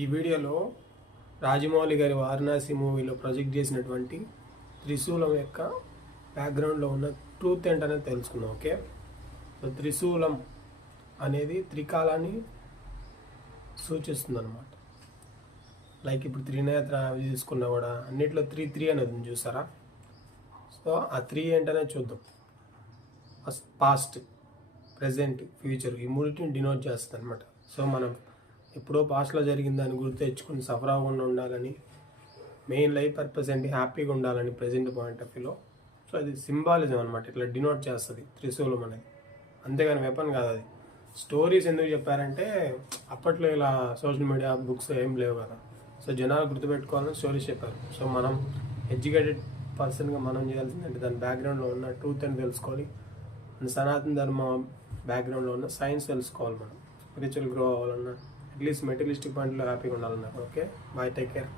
ఈ వీడియోలో రాజమౌళి గారి వారణాసి మూవీలో ప్రొజెక్ట్ చేసినటువంటి త్రిశూలం యొక్క బ్యాక్గ్రౌండ్లో ఉన్న ట్రూత్ ఏంటనేది తెలుసుకుందాం. ఓకే, సో త్రిశూలం అనేది త్రికాలాన్ని సూచిస్తుంది అనమాట. లైక్ ఇప్పుడు త్రినేత్ర అవి తీసుకున్నా కూడా అన్నిట్లో త్రీ అనేది ఉంది చూసారా. సో ఆ త్రీ ఏంటనేది చూద్దాం. పాస్ట్, ప్రజెంట్, ఫ్యూచర్ ఈ మూడింటిని డినోట్ చేస్తుంది అనమాట. సో మనం ఎప్పుడో పాస్ట్లో జరిగిన దాన్ని గుర్తు తెచ్చుకుని సఫర్ అవ్వకుండా ఉండాలని, మెయిన్ లైఫ్ పర్పస్ ఏంటి, హ్యాపీగా ఉండాలని ప్రజెంట్ పాయింట్ ఆఫ్ వ్యూలో. సో అది సింబాలిజం అనమాట, ఇట్లా డినోట్ చేస్తుంది త్రిశూలం అనేది. అంతేగాని వెపన్ కాదు అది. స్టోరీస్ ఎందుకు చెప్పారంటే అప్పట్లో ఇలా సోషల్ మీడియా బుక్స్ ఏం లేవు కదా. సో జనాలు గుర్తుపెట్టుకోవాలని స్టోరీస్ చెప్పారు. సో మనం ఎడ్యుకేటెడ్ పర్సన్గా మనం చేయాల్సిందంటే దాని బ్యాక్గ్రౌండ్లో ఉన్న ట్రూత్ అని తెలుసుకోవాలి. సనాతన ధర్మ బ్యాక్గ్రౌండ్లో ఉన్న సైన్స్ తెలుసుకోవాలి. మనం స్పిరిచువల్ గ్రో అవ్వాలన్నా, అట్లీస్ట్ మెటీరియలిస్టిక్ పాయింట్లో హ్యాపీగా ఉండాలన్నా. Okay, bye, take care.